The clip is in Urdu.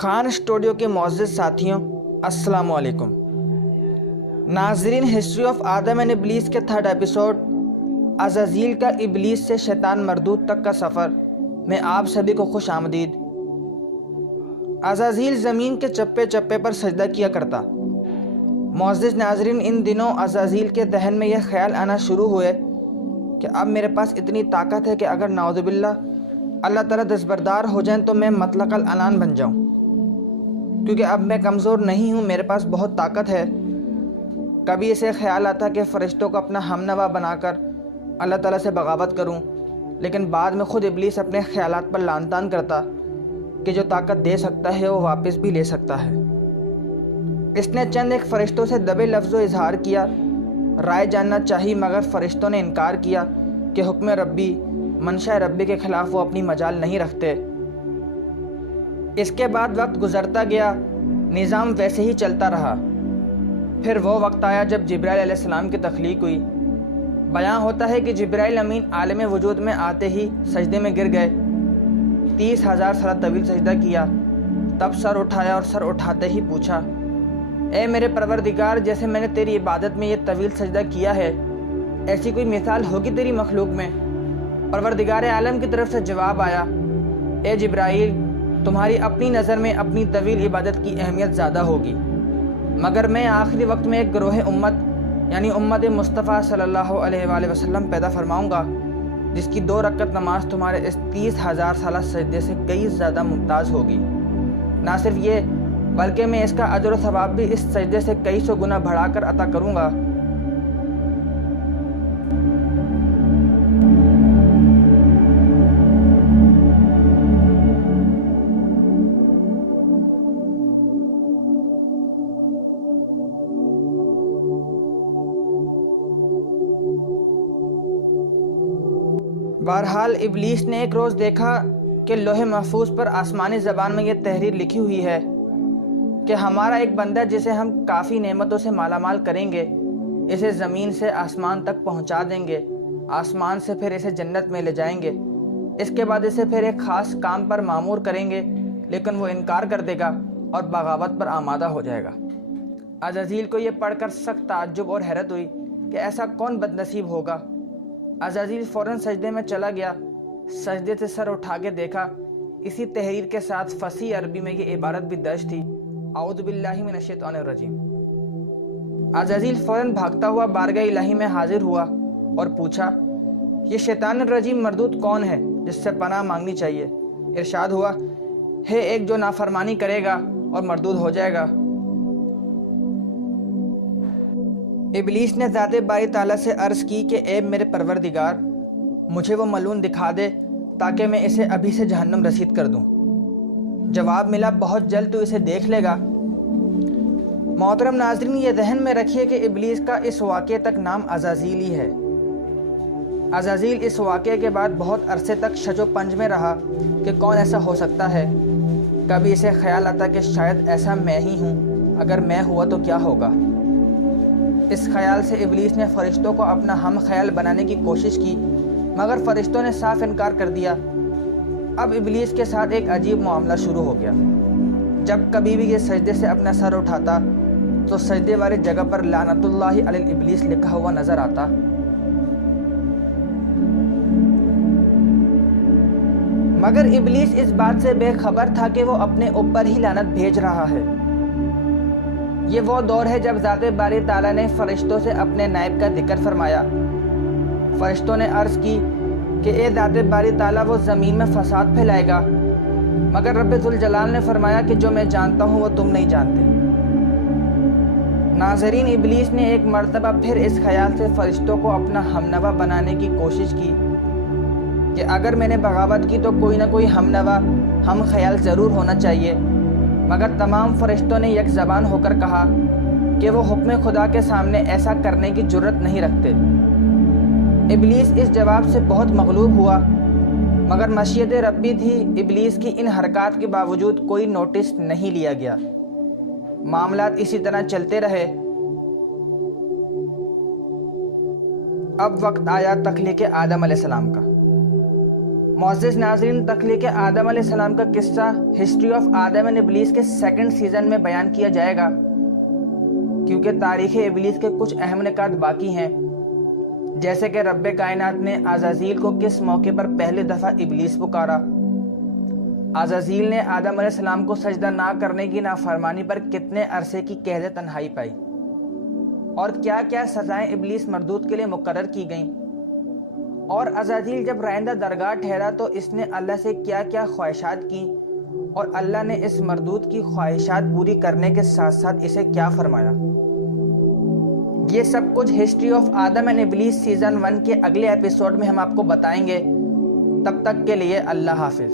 خان اسٹوڈیو کے معزز ساتھیوں، السلام علیکم۔ ناظرین، ہسٹری آف آدم اینڈ ابلیس کے 3rd ایپیسوڈ عزازیل کا ابلیس سے شیطان مردود تک کا سفر میں آپ سبھی کو خوش آمدید۔ عزازیل زمین کے چپے چپے پر سجدہ کیا کرتا۔ معزز ناظرین، ان دنوں عزازیل کے ذہن میں یہ خیال آنا شروع ہوئے کہ اب میرے پاس اتنی طاقت ہے کہ اگر نعوذ باللہ اللہ تعالیٰ دستبردار ہو جائیں تو میں مطلق العنان بن جاؤں، کیونکہ اب میں کمزور نہیں ہوں، میرے پاس بہت طاقت ہے۔ کبھی اسے خیال آتا کہ فرشتوں کو اپنا ہم نوا بنا کر اللہ تعالیٰ سے بغاوت کروں، لیکن بعد میں خود ابلیس اپنے خیالات پر لعن طعن کرتا کہ جو طاقت دے سکتا ہے وہ واپس بھی لے سکتا ہے۔ اس نے چند ایک فرشتوں سے دبے لفظ و اظہار کیا، رائے جاننا چاہی، مگر فرشتوں نے انکار کیا کہ حکم ربی، منشاء ربی کے خلاف وہ اپنی مجال نہیں رکھتے۔ اس کے بعد وقت گزرتا گیا، نظام ویسے ہی چلتا رہا۔ پھر وہ وقت آیا جب جبرائیل علیہ السلام کی تخلیق ہوئی۔ بیان ہوتا ہے کہ جبرائیل امین عالم وجود میں آتے ہی سجدے میں گر گئے، 30,000 سال طویل سجدہ کیا، تب سر اٹھایا اور سر اٹھاتے ہی پوچھا، اے میرے پروردگار، جیسے میں نے تیری عبادت میں یہ طویل سجدہ کیا ہے، ایسی کوئی مثال ہوگی تیری مخلوق میں؟ پروردگار عالم کی طرف سے جواب آیا، اے جبرائیل، تمہاری اپنی نظر میں اپنی طویل عبادت کی اہمیت زیادہ ہوگی، مگر میں آخری وقت میں ایک گروہ امت یعنی امت مصطفیٰ صلی اللہ علیہ وآلہ وسلم پیدا فرماؤں گا، جس کی 2 رکعت نماز تمہارے اس 30,000 سالہ سجدے سے کئی زیادہ ممتاز ہوگی۔ نہ صرف یہ، بلکہ میں اس کا اجر و ثواب بھی اس سجدے سے کئی سو گنا بڑھا کر عطا کروں گا۔ بہرحال ابلیس نے ایک روز دیکھا کہ لوح محفوظ پر آسمانی زبان میں یہ تحریر لکھی ہوئی ہے کہ ہمارا ایک بندہ جسے ہم کافی نعمتوں سے مالا مال کریں گے، اسے زمین سے آسمان تک پہنچا دیں گے، آسمان سے پھر اسے جنت میں لے جائیں گے، اس کے بعد اسے پھر ایک خاص کام پر مامور کریں گے، لیکن وہ انکار کر دے گا اور بغاوت پر آمادہ ہو جائے گا۔ عزازیل کو یہ پڑھ کر سخت تعجب اور حیرت ہوئی کہ ایسا کون بد نصیب ہوگا۔ عزازیل فوراً سجدے میں چلا گیا، سجدے سے سر اٹھا کے دیکھا، اسی تحریر کے ساتھ فصیح عربی میں یہ عبارت بھی درج تھی، اعوذ باللہ من الشیطان الرجیم۔ عزازیل فوراً بھاگتا ہوا بارگاہ الہی میں حاضر ہوا اور پوچھا، یہ شیطان الرجیم مردود کون ہے جس سے پناہ مانگنی چاہیے؟ ارشاد ہوا، ہے ایک جو نافرمانی کرے گا اور مردود ہو جائے گا۔ ابلیس نے ذات باری تعالیٰ سے عرض کی کہ اے میرے پروردگار، مجھے وہ ملعون دکھا دے تاکہ میں اسے ابھی سے جہنم رسید کر دوں۔ جواب ملا، بہت جلد تو اسے دیکھ لے گا۔ محترم ناظرین، یہ ذہن میں رکھیے کہ ابلیس کا اس واقعے تک نام عزازیل ہی ہے۔ عزازیل اس واقعے کے بعد بہت عرصے تک شج و پنج میں رہا کہ کون ایسا ہو سکتا ہے۔ کبھی اسے خیال آتا کہ شاید ایسا میں ہی ہوں، اگر میں ہوا تو کیا ہوگا۔ اس خیال سے ابلیس نے فرشتوں کو اپنا ہم خیال بنانے کی کوشش کی، مگر فرشتوں نے صاف انکار کر دیا۔ اب ابلیس کے ساتھ ایک عجیب معاملہ شروع ہو گیا۔ جب کبھی بھی یہ سجدے سے اپنا سر اٹھاتا تو سجدے والی جگہ پر لعنت اللہ علی ابلیس لکھا ہوا نظر آتا۔ مگر ابلیس اس بات سے بے خبر تھا کہ وہ اپنے اوپر ہی لعنت بھیج رہا ہے۔ یہ وہ دور ہے جب ذات باری تعالیٰ نے فرشتوں سے اپنے نائب کا ذکر فرمایا۔ فرشتوں نے عرض کی کہ اے ذات باری تعالیٰ، وہ زمین میں فساد پھیلائے گا، مگر رب ذوالجلال نے فرمایا کہ جو میں جانتا ہوں وہ تم نہیں جانتے۔ ناظرین، ابلیس نے ایک مرتبہ پھر اس خیال سے فرشتوں کو اپنا ہمنوا بنانے کی کوشش کی کہ اگر میں نے بغاوت کی تو کوئی نہ کوئی ہمنوا، ہم خیال ضرور ہونا چاہیے، مگر تمام فرشتوں نے یک زبان ہو کر کہا کہ وہ حکم خدا کے سامنے ایسا کرنے کی جرت نہیں رکھتے۔ ابلیس اس جواب سے بہت مغلوب ہوا، مگر مشیت ربی تھی، ابلیس کی ان حرکات کے باوجود کوئی نوٹس نہیں لیا گیا۔ معاملات اسی طرح چلتے رہے۔ اب وقت آیا تخلیق آدم علیہ السلام کا۔ معزز ناظرین، تخلیق آدم علیہ السلام کا قصہ ہسٹری آف آدم اینڈ ابلیس کے سیکنڈ سیزن میں بیان کیا جائے گا، کیونکہ تاریخ ابلیس کے کچھ اہم نکات باقی ہیں، جیسے کہ رب کائنات نے عزازیل کو کس موقع پر پہلی دفعہ ابلیس پکارا، عزازیل نے آدم علیہ السلام کو سجدہ نہ کرنے کی نافرمانی پر کتنے عرصے کی قید تنہائی پائی، اور کیا کیا سزائیں ابلیس مردود کے لیے مقرر کی گئیں، اور عزازیل جب رائندہ درگاہ ٹھہرا تو اس نے اللہ سے کیا کیا خواہشات کی، اور اللہ نے اس مردود کی خواہشات پوری کرنے کے ساتھ ساتھ اسے کیا فرمایا۔ یہ سب کچھ ہسٹری آف آدم اینڈ ابلیس سیزن 1 کے اگلے ایپیسوڈ میں ہم آپ کو بتائیں گے۔ تب تک کے لیے اللہ حافظ۔